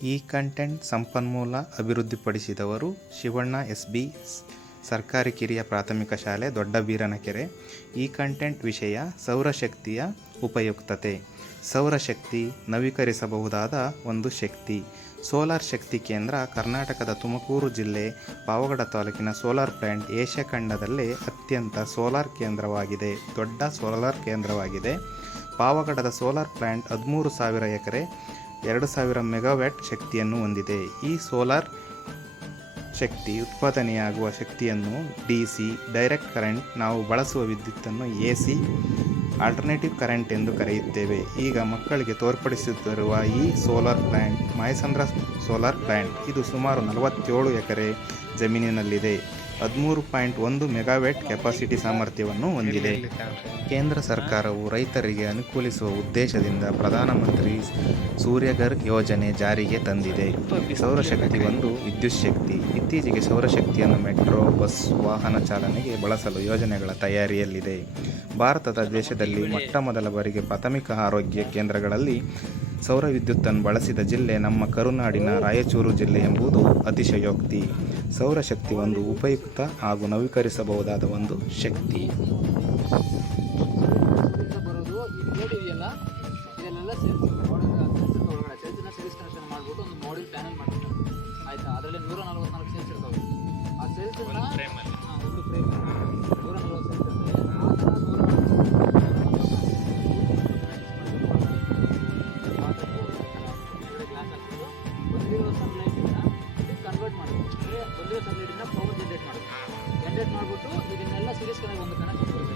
ಈ ಕಂಟೆಂಟ್ ಸಂಪನ್ಮೂಲ ಅಭಿವೃದ್ಧಿಪಡಿಸಿದವರು ಶಿವಣ್ಣ ಎಸ್.ಬಿ. ಸರ್ಕಾರಿ ಕಿರಿಯ ಪ್ರಾಥಮಿಕ ಶಾಲೆ ದೊಡ್ಡಬೀರನಕೆರೆ. ಈ ಕಂಟೆಂಟ್ ವಿಷಯ ಸೌರಶಕ್ತಿಯ ಉಪಯುಕ್ತತೆ. ಸೌರಶಕ್ತಿ ನವೀಕರಿಸಬಹುದಾದ ಒಂದು ಶಕ್ತಿ. ಸೋಲಾರ್ ಶಕ್ತಿ ಕೇಂದ್ರ ಕರ್ನಾಟಕದ ತುಮಕೂರು ಜಿಲ್ಲೆ ಪಾವಗಡ ತಾಲೂಕಿನ ಸೋಲಾರ್ ಪ್ಲಾಂಟ್ ಏಷ್ಯಾ ಖಂಡದಲ್ಲೇ ಅತ್ಯಂತ ಸೋಲಾರ್ ಕೇಂದ್ರವಾಗಿದೆ. ದೊಡ್ಡ ಸೋಲಾರ್ ಕೇಂದ್ರವಾಗಿದೆ. ಪಾವಗಡದ ಸೋಲಾರ್ ಪ್ಲಾಂಟ್ 13,000 ಎಕರೆ 2,000 ಮೆಗಾವ್ಯಾಟ್ ಶಕ್ತಿಯನ್ನು ಹೊಂದಿದೆ. ಈ ಸೋಲಾರ್ ಶಕ್ತಿ ಉತ್ಪಾದನೆಯಾಗುವ ಶಕ್ತಿಯನ್ನು ಡಿಸಿ ಡೈರೆಕ್ಟ್ ಕರೆಂಟ್, ನಾವು ಬಳಸುವ ವಿದ್ಯುತ್ತನ್ನು ಎಸಿ ಆಲ್ಟರ್ನೇಟಿವ್ ಕರೆಂಟ್ ಎಂದು ಕರೆಯುತ್ತೇವೆ. ಈಗ ಮಕ್ಕಳಿಗೆ ತೋರ್ಪಡಿಸುತ್ತಿರುವ ಈ solar plant Mayasandra solar plant. ಇದು ಸುಮಾರು 47 ಎಕರೆ ಜಮೀನಿನಲ್ಲಿದೆ. 13.1 ಮೆಗಾವ್ಯಾಟ್ ಕೆಪಾಸಿಟಿ ಸಾಮರ್ಥ್ಯವನ್ನು ಹೊಂದಿದೆ. ಕೇಂದ್ರ ಸರ್ಕಾರವು ರೈತರಿಗೆ ಅನುಕೂಲಿಸುವ ಉದ್ದೇಶದಿಂದ ಪ್ರಧಾನಮಂತ್ರಿ ಸೂರ್ಯಘರ್ ಯೋಜನೆ ಜಾರಿಗೆ ತಂದಿದೆ. ಸೌರಶಕ್ತಿ ಒಂದು ವಿದ್ಯುತ್ ಶಕ್ತಿ. ಇತ್ತೀಚೆಗೆ ಸೌರಶಕ್ತಿಯನ್ನು ಮೆಟ್ರೋ, ಬಸ್, ವಾಹನ ಚಾಲನೆಗೆ ಬಳಸಲು ಯೋಜನೆಗಳ ತಯಾರಿಯಲ್ಲಿದೆ. ಭಾರತದ ದೇಶದಲ್ಲಿ ಮೊಟ್ಟಮೊದಲ ಬಾರಿಗೆ ಪ್ರಾಥಮಿಕ ಆರೋಗ್ಯ ಕೇಂದ್ರಗಳಲ್ಲಿ ಸೌರ ವಿದ್ಯುತ್ತನ್ನು ಬಳಸಿದ ಜಿಲ್ಲೆ ನಮ್ಮ ಕರುನಾಡಿನ ರಾಯಚೂರು ಜಿಲ್ಲೆ ಎಂಬುದು ಅತಿಶಯೋಕ್ತಿ. ಸೌರಶಕ್ತಿ ಒಂದು ಉಪಯುಕ್ತ ಹಾಗೂ ನವೀಕರಿಸಬಹುದಾದ ಒಂದು ಶಕ್ತಿ. ಆಯ್ತಾ, ಅದರಲ್ಲಿ 144 ಸೇಲ್ಸ್ ಇರ್ತಾವೆ. ಆ ಸೇಲ್ಸ್ ಒಂದು ಫ್ರೇಮ್ 140 ಸೇಲ್ಸ್ ಇರ್ತದೆ. ಗ್ಲಾಸ್ ಹಾಕ್ಬಿಟ್ಟು ಬಂದಿರೋ ಸನ್ಲೈಟಿಂದ ಕನ್ವರ್ಟ್ ಮಾಡಬೇಕು. ಬಂದಿರೋ ಸನ್ಲೈಟಿಂದ ಪವರ್ ಜನರೇಟ್ ಮಾಡಿಬಿಟ್ಟು ಇದನ್ನೆಲ್ಲ ಸೀರೀಸ್ ಕನೆಕ್ಟ್ ಒಂದು ಕನೆಕ್ಷನ್ ಬರುತ್ತೆ.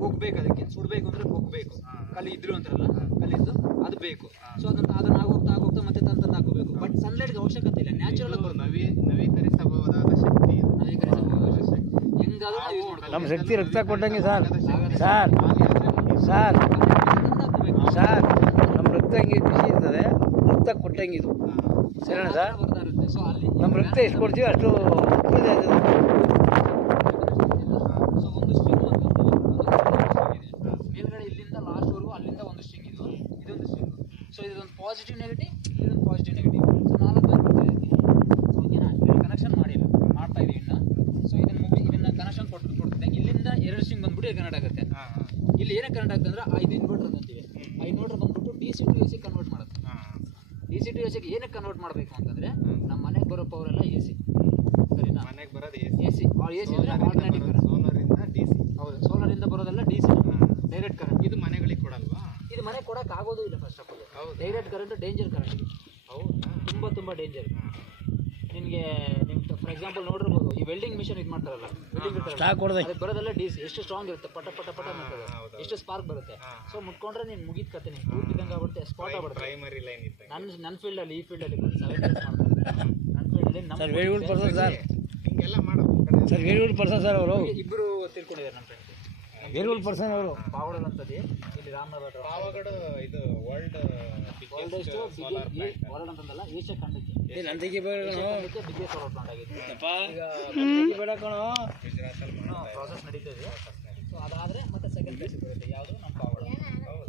ಹೋಗ್ಬೇಕು, ಅದಕ್ಕೆ ಸುಡಬೇಕು ಅಂದರೆ ಹೋಗ್ಬೇಕು. ಕಲ್ಲಿ ಇದ್ರು ಅಂತಾರಲ್ಲ, ಕಲ್ಲಿದ್ದು ಅದು ಬೇಕು. ಸೊ ಅದನ್ನ ಆಗೋಗ್ತಾ ಮತ್ತೆ ತಂದು ಹಾಕೋಬೇಕು. ಬಟ್ ಸನ್ಲೈಟ್ಗೆ ಅವಶ್ಯಕತೆ ಇಲ್ಲ, ನ್ಯಾಚುರಲ್ ನವೀಕರಿಸಬಹುದಾದ ಶಕ್ತಿ. ಹೆಂಗಾದ್ರೂ ನಾವು ಯೂಸ್ ಮಾಡ್ತೀವಿ. ನಮ್ಮ ಶಕ್ತಿ ರಕ್ತ ಕೊಟ್ಟಂಗೆ ಸರ್ ಸರ್ ಸರ್ ಸರ್ ನಮ್ಮ ರಕ್ತ ಹೆಂಗೆ ಖುಷಿ ಇರ್ತದೆ, ರಕ್ತ ಕೊಟ್ಟಂಗೆ ಇದು ಸರಿನಾ ಸರ್? ಸೊ ಅಲ್ಲಿ ನಮ್ಮ ರಕ್ತ ಎಷ್ಟು ಕೊಡ್ತೀವಿ ಅಷ್ಟು ಉಪಯೋಗ ಆಯ್ತದೆ. ಸೊ ಒಂದು ಸ್ಟ್ರಿಂಗ್ ಮೇಲ್ಗಡೆ ಇಲ್ಲಿಂದ ಲಾಸ್ಟ್ವರೆಗೂ ಅಲ್ಲಿಂದ ಒಂದು ಸ್ಟ್ರಿಂಗ್, ಇದೊಂದು ಸ್ಟ್ರಿಂಗ್. ಸೊ ಇದೊಂದು ಪಾಸಿಟಿವ್ ನೆಗೆಟಿವ್, ಇದೊಂದು ಪಾಸಿಟಿವ್ ನೆಗೆಟಿವ್. ಸೊ 4 ಬರ್ತಾ ಇರ್ತೀವಿ. ಓಕೆನಾ? ಇದನ್ನು ಕನೆಕ್ಷನ್ ಮಾಡ್ತಾ ಇದೀವಿ ಇನ್ನು. ಸೊ ಇದನ್ನ ಕನೆಕ್ಷನ್ ಕೊಡ್ತಿದ್ದೆ ಇಲ್ಲಿಂದ 2 ಸ್ಟ್ರಿಂಗ್ ಬಂದ್ಬಿಟ್ಟು ಕನೆಕ್ಟ್ ಆಗುತ್ತೆ. ಇಲ್ಲಿ ಏನಕ್ಕೆ ಕನೆಕ್ಟ್ ಆಗುತ್ತೆ ಅಂದರೆ 5 ಇನ್ವರ್ಟರ್ ಅಂತೀವಿ. ಆ ಇನ್ವರ್ಟರ್ ಬಂದ್ಬಿಟ್ಟು DC to AC ಕನ್ವರ್ಟ್ ಮಾಡುತ್ತೆ. DC to AC ಏನಕ್ಕೆ ಕನ್ವರ್ಟ್ ಮಾಡಬೇಕು ಅಂತಂದರೆ ನಮ್ಮ ಮನೆಗೆ ಬರೋ ಪವರ್ ಎಲ್ಲ AC, ಸರಿನಾ? ಮನೆಗೆ ಬರೋದು AC ಅಂದರೆ ಆಲ್ಟರ್ನೇಟಿವ್ ಕರೆಂಟ್. ಸೋಲಾರಿಂದ DC. ಹೌದು, ಸೋಲಾರಿಂದ ಬರೋದೆಲ್ಲ DC ಡೈರೆಕ್ಟ್ ಕರೆಂಟ್. ಇದು ಮನೆಗಳಿಗೆ ಕೊಡಲ್ವಾ? ಇದು ಮನೆಗೆ ಕೊಡೋಕೆ ಆಗೋದು ಇಲ್ಲ. First of all direct current danger current. ಹೌದು, ತುಂಬ ಡೇಂಜರ್. ನಿಮಗೆ ಫಾರ್ ಎಕ್ಸಾಂಪಲ್ ನೋಡಿರ್ಬೋದು, ಈ ವೆಲ್ಡಿಂಗ್ ಮಿಷನ್ ಇದು ಮಾಡ್ತಾರಲ್ಲ, ವೆಲ್ಡಿಂಗ್ ಅದು ಬರೋದೆಲ್ಲ DC. ಎಷ್ಟು ಸ್ಟ್ರಾಂಗ್ ಇರುತ್ತೆ, ಪಟ ಪಟ ಪಟ ಮಾಡ್ತದೆ, ಎಷ್ಟು ಸ್ಪಾರ್ಕ್ ಬರುತ್ತೆ. ಸೊ ಮುಟ್ಕೊಂಡ್ರೆ ನೀನು ಮುಗಿದ ಕತೆ, ನೀನು ಟೂತ್ ಇದ್ದಂಗೆ ಆಗ್ಬಿಡುತ್ತೆ, ಸ್ಪಾಟ್ ಆಗ್ಬಿಡುತ್ತೆ. ಪ್ರೈಮರಿ ಲೈನ್ ಇತ್ತು ನನ್ನ ಫೀಲ್ಡಲ್ಲಿ, ಈ ಫೀಲ್ಡಲ್ಲಿ 7 years ಮಾಡ್ತಾರೆ. ನನ್ನ ಫೀಲ್ಡಲ್ಲಿ sir very good person sir. ಹಿಂಗೆಲ್ಲ ಮಾಡೋದು sir very good person sir. ಅವರು ಇಬ್ಬರು ತಿಳ್ಕೊಂಡಿದ್ದಾರೆ ನಮ್ಮ ಫ್ರೆಂಡ್ಸ್. ವೆರಿ ಗುಡ್ ಪರ್ಸನ್ ಅವರು. ಪಾವಗಡ ಅಂತದ್ದು ಇಲ್ಲಿ ರಾಮನಗರ ಪಾವಗಡ ಇದು ವರ್ಲ್ಡ್ ವರ್ಲ್ಡ್ ಅಂತಂದಲ್ಲ, ಏಷ್ಯಾ ಖಂಡಕ್ಕೆ ನಂದಿಗೆ ಬೇಡ ಬಿಗ್ಗೆಸ್ಟ್ ಸೋಲಾರ್ ಪ್ಲಾಂಟ್ ಆಗಿದೆ. ಬೇಡ ಕಣೋ, ಪ್ರಾಸೆಸ್ ನಡೀತದೆ. ಸೊ ಅದಾದರೆ ಮತ್ತೆ ಸೆಕೆಂಡ್ ಪ್ಲೇಸ್ ಬರುತ್ತೆ. ಯಾವುದು? ನಮ್ಮ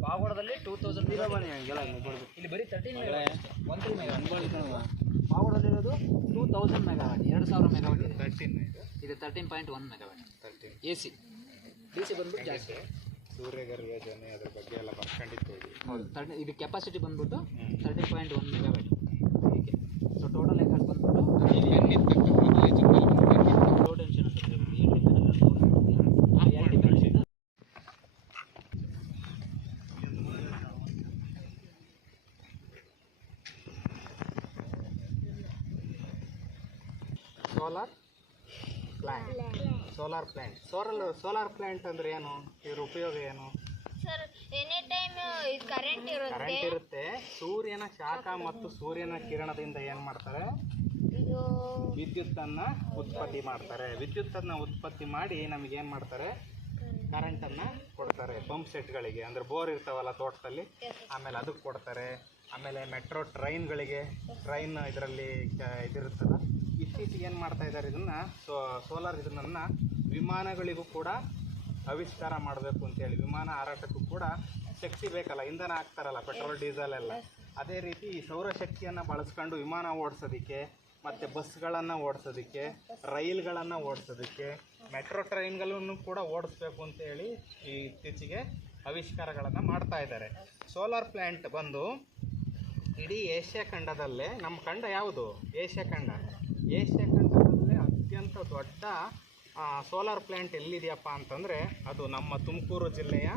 ಪಾವಗಡದಲ್ಲಿ 2000 ಇಲ್ಲಿ ಬರೀ 13 ಮೆಗಾವಾಟ್, 13 ಮೆಗಾವಾಟ್. ಪಾವಗಡದಲ್ಲಿರೋದು 2000 ಮೆಗಾವಾಟ್, 2000 ಮೆಗಾವಾಟ್ ಇದೆ. 13.1 ಮೆಗಾವಾಟ್ AC. DC ಬಂದ್ಬಿಟ್ಟು ಜಾಸ್ತಿ. ಸೂರ್ಯಘರ್ ಯೋಜನೆ ಅದ್ರ ಬಗ್ಗೆ ಎಲ್ಲ ಬರ್ಕೊಂಡಿತ್ತು. ಹೌದು, ಇದು ಕೆಪಾಸಿಟಿ ಬಂದ್ಬಿಟ್ಟು 13.1 ಮೆಗಾವಾಟ್. ಇದಕ್ಕೆ ಸೊ ಟೋಟಲ್ ಎಕರ್ಸ್ ಬಂದ್ಬಿಟ್ಟು ಲೋ ಟೆನ್ಷನ್ ಅಂತ ಸೋಲಾರ್ ಪ್ಲಾಂಟ್ ಅಂದ್ರೆ ಏನು? ಇದ್ರ ಉಪಯೋಗ ಏನು? ಸರ್, ಎನಿ ಟೈಮ್ ಕರೆಂಟ್ ಇರುತ್ತೆ. ಸೂರ್ಯನ ಶಾಖ ಮತ್ತು ಸೂರ್ಯನ ಕಿರಣದಿಂದ ಏನು ಮಾಡ್ತಾರೆ? ವಿದ್ಯುತ್ತನ್ನು ಉತ್ಪತ್ತಿ ಮಾಡ್ತಾರೆ. ವಿದ್ಯುತ್ತನ್ನು ಉತ್ಪತ್ತಿ ಮಾಡಿ ನಮಗೇನು ಮಾಡ್ತಾರೆ? ಕರೆಂಟನ್ನು ಕೊಡ್ತಾರೆ ಪಂಪ್ ಸೆಟ್ಗಳಿಗೆ, ಅಂದರೆ ಬೋರ್ ಇರ್ತಾವಲ್ಲ ತೋಟದಲ್ಲಿ, ಆಮೇಲೆ ಅದಕ್ಕೆ ಕೊಡ್ತಾರೆ. ಆಮೇಲೆ ಮೆಟ್ರೋ ಟ್ರೈನ್ಗಳಿಗೆ, ಟ್ರೈನ್ ಇದರಲ್ಲಿ ಇದಿರುತ್ತಲ್ಲ, ಇತ್ತೀಚೆಗೆ ಏನು ಮಾಡ್ತಾ ಇದ್ದಾರೆ, ಇದನ್ನು ಸೋಲಾರ್ ಇದನ್ನು ವಿಮಾನಗಳಿಗೂ ಕೂಡ ಆವಿಷ್ಕಾರ ಮಾಡಬೇಕು ಅಂತೇಳಿ. ವಿಮಾನ ಹಾರಾಟಕ್ಕೂ ಕೂಡ ಶಕ್ತಿ ಬೇಕಲ್ಲ, ಇಂಧನ ಹಾಕ್ತಾರಲ್ಲ, ಪೆಟ್ರೋಲ್ ಡೀಸೆಲ್ ಎಲ್ಲ. ಅದೇ ರೀತಿ ಈ ಸೌರಶಕ್ತಿಯನ್ನು ಬಳಸ್ಕೊಂಡು ವಿಮಾನ ಓಡಿಸೋದಕ್ಕೆ, ಮತ್ತು ಬಸ್ಗಳನ್ನು ಓಡಿಸೋದಕ್ಕೆ, ರೈಲ್ಗಳನ್ನು ಓಡಿಸೋದಕ್ಕೆ, ಮೆಟ್ರೋ ಟ್ರೈನ್ಗಳನ್ನು ಕೂಡ ಓಡಿಸ್ಬೇಕು ಅಂತೇಳಿ ಈ ಇತ್ತೀಚೆಗೆ ಆವಿಷ್ಕಾರಗಳನ್ನು ಮಾಡ್ತಾ ಇದ್ದಾರೆ. ಸೋಲಾರ್ ಪ್ಲ್ಯಾಂಟ್ ಬಂದು ಇಡೀ ಏಷ್ಯಾ ಖಂಡದಲ್ಲೇ, ನಮ್ಮ ಖಂಡ ಯಾವುದು? ಏಷ್ಯಾ ಖಂಡ. ಏಷ್ಯಾ ಖಂಡದಲ್ಲೇ ಅತ್ಯಂತ ದೊಡ್ಡ ಸೋಲಾರ್ ಪ್ಲ್ಯಾಂಟ್ ಎಲ್ಲಿದೆಯಪ್ಪ ಅಂತಂದರೆ ಅದು ನಮ್ಮ ತುಮಕೂರು ಜಿಲ್ಲೆಯ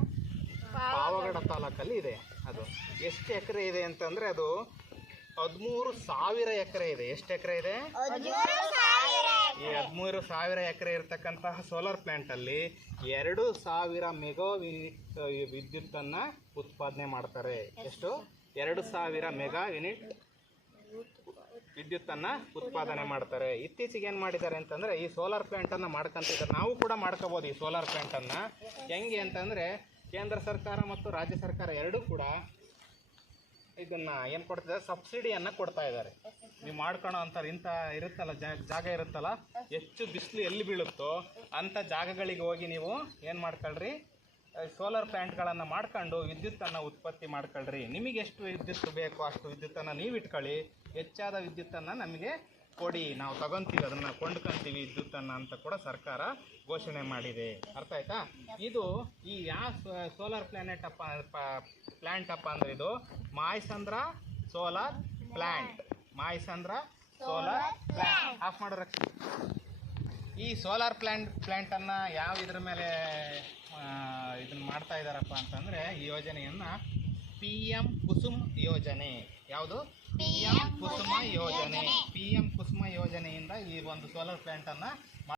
ಪಾವಗಡ ತಾಲೂಕಲ್ಲಿ ಇದೆ. ಅದು ಎಷ್ಟು ಎಕರೆ ಇದೆ ಅಂತಂದರೆ ಅದು 13,000 ಎಕರೆ ಇದೆ. ಎಷ್ಟು ಎಕರೆ ಇದೆ? ಈ 13,000 ಎಕರೆ ಇರತಕ್ಕಂತಹ ಸೋಲಾರ್ ಪ್ಲ್ಯಾಂಟಲ್ಲಿ 2,000 ಮೆಗಾವ್ಯಾಟ್ ವಿದ್ಯುತ್ತನ್ನು ಉತ್ಪಾದನೆ ಮಾಡ್ತಾರೆ. ಎಷ್ಟು? 2,000 ಮೆಗಾ ಯೂನಿಟ್ ವಿದ್ಯುತ್ತನ್ನು ಉತ್ಪಾದನೆ ಮಾಡ್ತಾರೆ. ಇತ್ತೀಚೆಗೆ ಏನು ಮಾಡಿದ್ದಾರೆ ಅಂತಂದರೆ ಈ ಸೋಲಾರ್ ಪ್ಲ್ಯಾಂಟನ್ನು ಮಾಡ್ಕೊಂತಿದ್ದಾರೆ. ನಾವು ಕೂಡ ಮಾಡ್ಕೋಬೋದು ಈ ಸೋಲಾರ್ ಪ್ಲ್ಯಾಂಟನ್ನು. ಹೆಂಗೆ ಅಂತಂದರೆ ಕೇಂದ್ರ ಸರ್ಕಾರ ಮತ್ತು ರಾಜ್ಯ ಸರ್ಕಾರ ಎರಡೂ ಕೂಡ ಇದನ್ನು ಏನು ಕೊಡ್ತಿದ್ದಾರೆ, ಸಬ್ಸಿಡಿಯನ್ನು ಕೊಡ್ತಾ ಇದ್ದಾರೆ. ನೀವು ಮಾಡ್ಕೊಳೋ ಅಂತಾರೆ, ಇಂಥ ಇರುತ್ತಲ್ಲ ಜಾಗ ಇರುತ್ತಲ್ಲ, ಹೆಚ್ಚು ಬಿಸಿಲು ಎಲ್ಲಿ ಬೀಳುತ್ತೋ ಅಂಥ ಜಾಗಗಳಿಗೆ ಹೋಗಿ ನೀವು ಏನು ಮಾಡ್ಕೊಳ್ರಿ, ಸೋಲಾರ್ ಪ್ಲ್ಯಾಂಟ್ಗಳನ್ನು ಮಾಡ್ಕೊಂಡು ವಿದ್ಯುತ್ತನ್ನು ಉತ್ಪತ್ತಿ ಮಾಡ್ಕೊಳ್ರಿ. ನಿಮಗೆ ಎಷ್ಟು ವಿದ್ಯುತ್ ಬೇಕೋ ಅಷ್ಟು ವಿದ್ಯುತ್ತನ್ನು ನೀವು ಇಟ್ಕೊಳ್ಳಿ, ಹೆಚ್ಚಾದ ವಿದ್ಯುತ್ತನ್ನು ನಮಗೆ ಕೊಡಿ, ನಾವು ತಗೊತೀವಿ, ಅದನ್ನು ಕೊಂಡ್ಕೊತೀವಿ ವಿದ್ಯುತ್ತನ್ನು ಅಂತ ಕೂಡ ಸರ್ಕಾರ ಘೋಷಣೆ ಮಾಡಿದೆ. ಅರ್ಥ ಆಯ್ತಾ? ಇದು ಈ ಯಾವ ಸೋಲಾರ್ ಪ್ಲ್ಯಾಂಟ್ ಅಪ್ಪ ಅಂದರೆ ಇದು Mayasandra solar plant. Mayasandra solar plant. Of ಮಾಡೋರ ಈ ಸೋಲಾರ್ ಪ್ಲ್ಯಾಂಟನ್ನು ಯಾವ ಇದ್ರ ಮೇಲೆ ಇದನ್ನು ಮಾಡ್ತಾ ಇದ್ದಾರಪ್ಪ ಅಂತಂದರೆ ಈ ಯೋಜನೆಯನ್ನು PM ಕುಸುಮ್ ಯೋಜನೆ. ಯಾವುದು? PM ಕುಸುಮ ಯೋಜನೆ. PM ಕುಸುಮ ಯೋಜನೆಯಿಂದ ಈ ಒಂದು ಸೋಲಾರ್ ಪ್ಲ್ಯಾಂಟನ್ನು